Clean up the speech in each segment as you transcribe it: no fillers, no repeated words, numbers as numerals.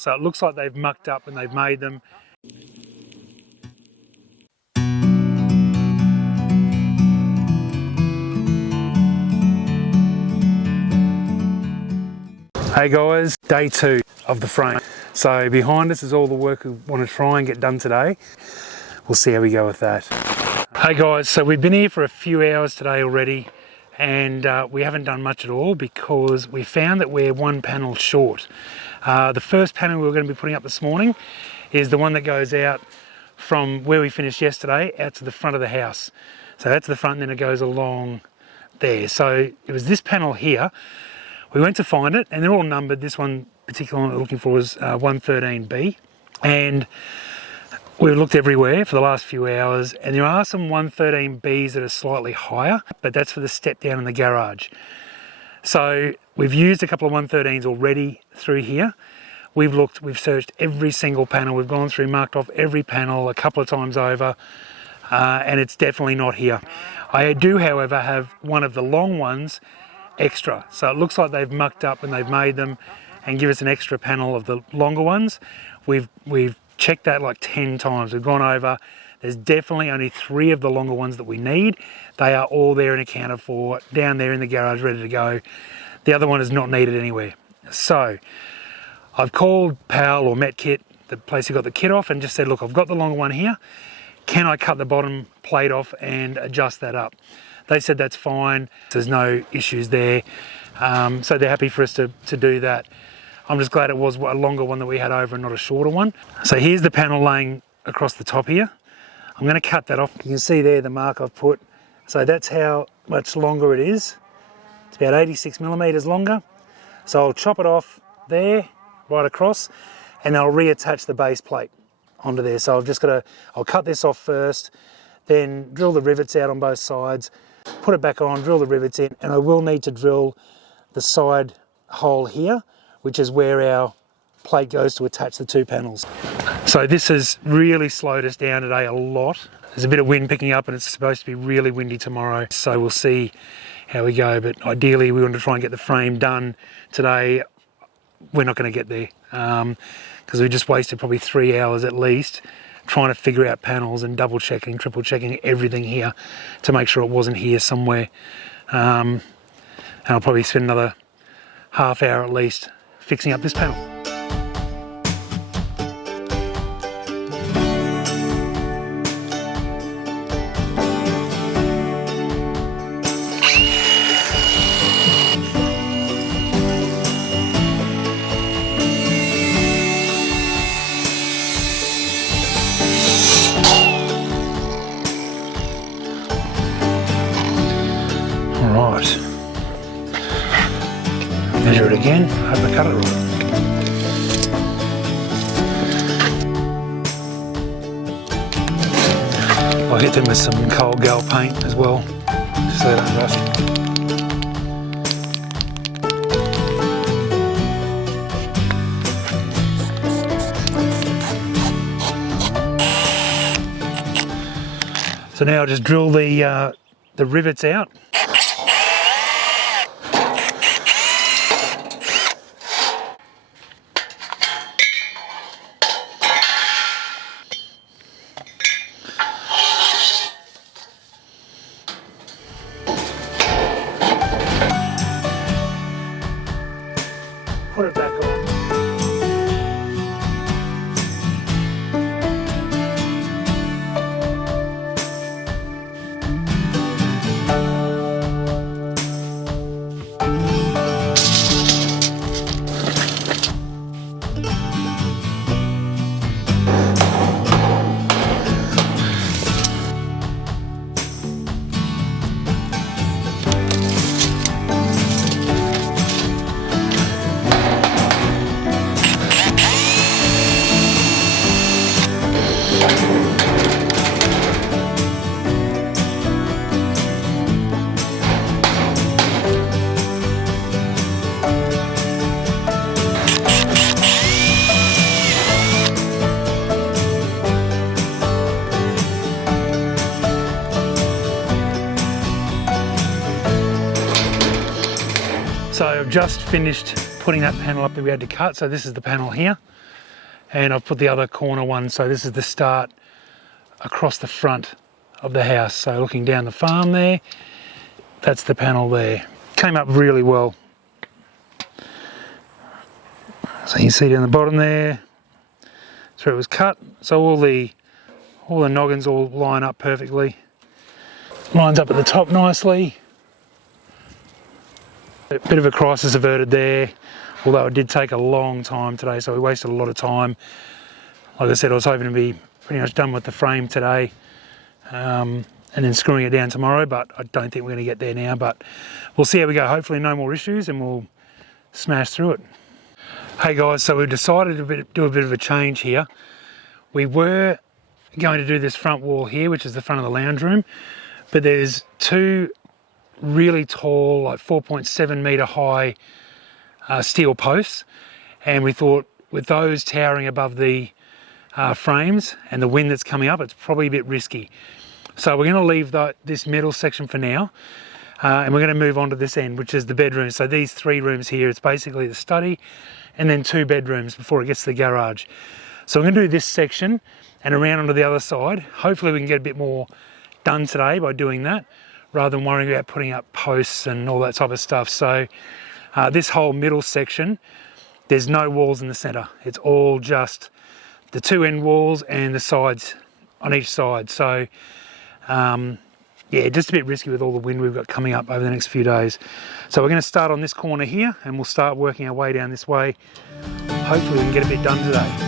So it looks like they've mucked up and they've made them. Hey guys, day 2 of the frame. So behind us is all the work we want to try and get done today. We'll see how we go with that. Hey guys, so we've been here for a few hours today already, and we haven't done much at all because we found that we're one panel short. The first panel we were going to be putting up this morning is the one that goes out from where we finished yesterday out to the front of the house. So that's the front and then it goes along there. So it was this panel here. We went to find it and they're all numbered. This one particular one we're looking for was 113B, and we've looked everywhere for the last few hours, and there are some 113Bs that are slightly higher, but that's for the step down in the garage. So we've used a couple of 113s already through here. We've searched every single panel. We've gone through, marked off every panel a couple of times over, and it's definitely not here. I do, however, have one of the long ones extra. So it looks like they've mucked up and they've made them and give us an extra panel of the longer ones. We've checked that like 10 times. We've gone over. There's definitely only 3 of the longer ones that we need. They are all there and accounted for down there in the garage, ready to go. The other one is not needed anywhere. So I've called PAL or MetKit, the place who got the kit off, and just said, look, I've got the longer one here. Can I cut the bottom plate off and adjust that up? They said that's fine. There's no issues there. So they're happy for us to do that. I'm just glad it was a longer one that we had over and not a shorter one. So here's the panel laying across the top here. I'm going to cut that off. You can see there the mark I've put. So that's how much longer it is. It's about 86 millimeters longer. So I'll chop it off there, right across, and I'll reattach the base plate onto there. So I'll cut this off first, then drill the rivets out on both sides, put it back on, drill the rivets in, and I will need to drill the side hole here, which is where our plate goes to attach the 2 panels. So this has really slowed us down today a lot. There's a bit of wind picking up and it's supposed to be really windy tomorrow. So we'll see how we go. But ideally we want to try and get the frame done today. We're not going to get there because we just wasted probably 3 hours at least trying to figure out panels and double checking, triple checking everything here to make sure it wasn't here somewhere. And I'll probably spend another half hour at least fixing up this panel. All right. Measure it again, hope I cut it right. I'll hit them with some cold gal paint as well, just so they don't rust. So now I'll just drill the rivets out. Put it back on. So I've just finished putting that panel up that we had to cut. So this is the panel here. and I've put the other corner one, so this is the start across the front of the house. So looking down the farm there, that's the panel there. Came up really well. So you can see down the bottom there, that's where it was cut. So all the noggins all line up perfectly. Lines up at the top nicely. A bit of a crisis averted there, although it did take a long time today, so we wasted a lot of time. Like I said, I was hoping to be pretty much done with the frame today, and then screwing it down tomorrow, but I don't think we're going to get there now, but we'll see how we go. Hopefully no more issues and we'll smash through it. Hey guys, so we've decided to do a bit of a change here. We were going to do this front wall here, which is the front of the lounge room, but there's two really tall, like 4.7 metre high steel posts, and we thought with those towering above the frames and the wind that's coming up, it's probably a bit risky. So we're going to leave this middle section for now, and we're going to move on to this end, which is the bedroom. So these three rooms here, it's basically the study and then two bedrooms before it gets to the garage. So we're going to do this section and around onto the other side. Hopefully we can get a bit more done today by doing that, rather than worrying about putting up posts and all that type of stuff. So this whole middle section, there's no walls in the centre. It's all just the two end walls and the sides on each side. So yeah, just a bit risky with all the wind we've got coming up over the next few days. So we're going to start on this corner here and we'll start working our way down this way. Hopefully we can get a bit done today.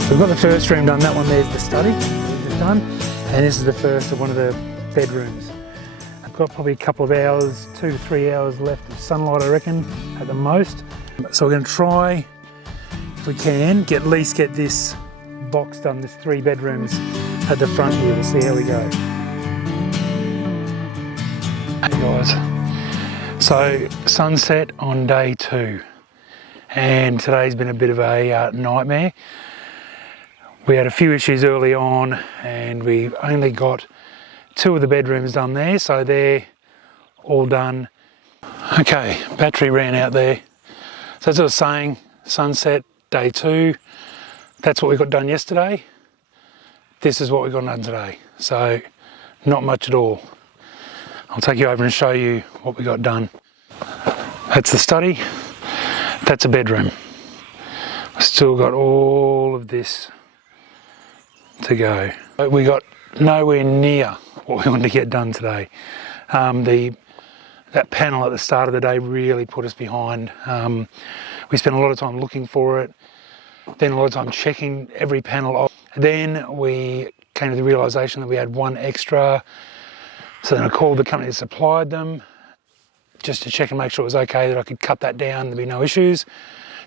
So we've got the first room done. That one there's the study we've just done, and this is the first of one of the bedrooms. I've got probably a couple of hours, 2 to 3 hours left of sunlight, I reckon, at the most. So we're going to try, if we can, at least get this box done. There's 3 bedrooms at the front here. We'll see how we go. Hey guys, so sunset on day 2, and today's been a bit of a nightmare. We had a few issues early on and we only got 2 of the bedrooms done there, so they're all done. Okay, battery ran out there. So as I was saying, sunset, day 2, that's what we got done yesterday. This is what we got done today. So not much at all. I'll take you over and show you what we got done. That's the study, that's a bedroom. I've still got all of this to go. We got nowhere near what we wanted to get done today. That panel at the start of the day really put us behind. We spent a lot of time looking for it, then a lot of time checking every panel off. Then we came to the realisation that we had one extra. So then I called the company that supplied them just to check and make sure it was okay, that I could cut that down, there'd be no issues.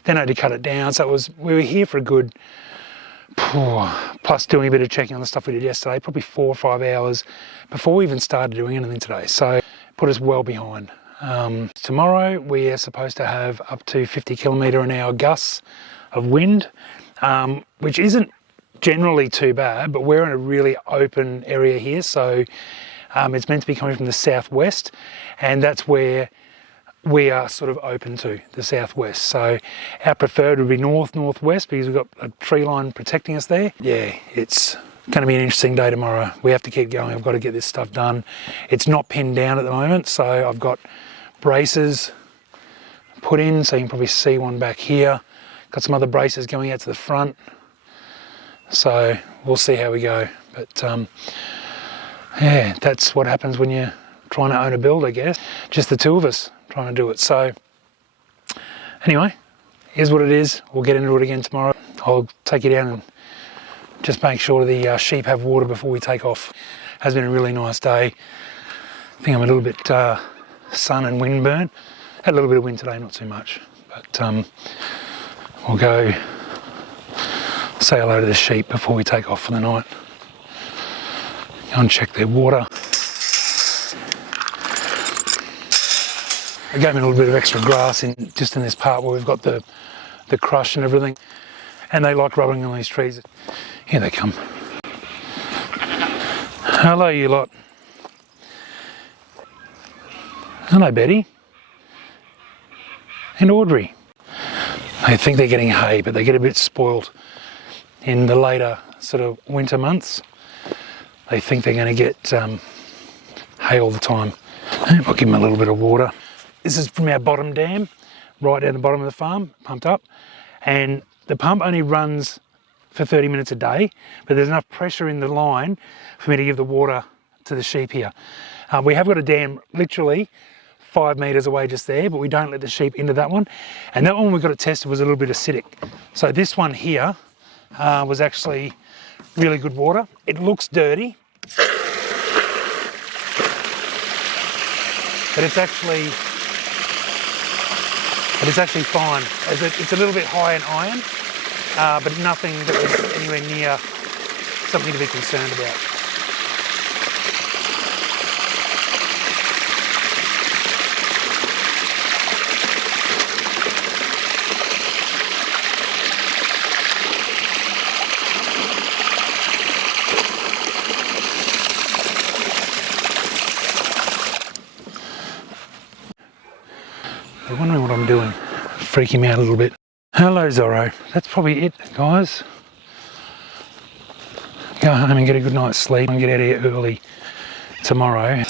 Then I had to cut it down. So we were here for a good, plus doing a bit of checking on the stuff we did yesterday, probably 4 or 5 hours before we even started doing anything today. So it put us well behind. Tomorrow we are supposed to have up to 50 km/h gusts of wind, which isn't generally too bad, but we're in a really open area here, so it's meant to be coming from the southwest, and that's where we are sort of open to, the southwest. So our preferred would be northwest because we've got a tree line protecting us there. Yeah, it's going to be an interesting day tomorrow. We have to keep going. I've got to get this stuff done. It's not pinned down at the moment, so I've got braces put in, so you can probably see one back here. Got some other braces going out to the front. So we'll see how we go. But yeah, that's what happens when you're trying to own a build, I guess. Just the 2 of us trying to do it. So anyway, here's what it is. We'll get into it again tomorrow. I'll take you down and just make sure the sheep have water before we take off. Has been a really nice day. I think I'm a little bit sun and wind burnt. Had a little bit of wind today, not too much. But we'll go say hello to the sheep before we take off for the night. Go and check their water. I gave them a little bit of extra grass just in this part where we've got the crush and everything. And they like rubbing on these trees. Here they come. Hello, you lot. Hello, Betty. And Audrey. They think they're getting hay, but they get a bit spoiled in the later sort of winter months. They think they're going to get hay all the time. And I'll give them a little bit of water. This is from our bottom dam, right down the bottom of the farm, pumped up. And the pump only runs for 30 minutes a day, but there's enough pressure in the line for me to give the water to the sheep here. We have got a dam literally 5 metres away just there, but we don't let the sheep into that one. And that one we got it tested was a little bit acidic. So this one here was actually really good water. It looks dirty, but it's actually fine. It's a little bit high in iron, but nothing that was anywhere near something to be concerned about. They're wondering what I'm doing, freaking me out a little bit. Hello, Zorro. That's probably it, guys. Go home and get a good night's sleep and get out of here early tomorrow.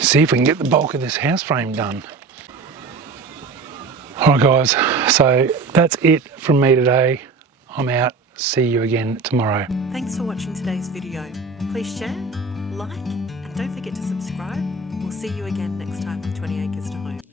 See if we can get the bulk of this house frame done. Alright guys, so that's it from me today. I'm out. See you again tomorrow. Thanks for watching today's video. Please share, like, and don't forget to subscribe. We'll see you again next time with 20 Acres to Home.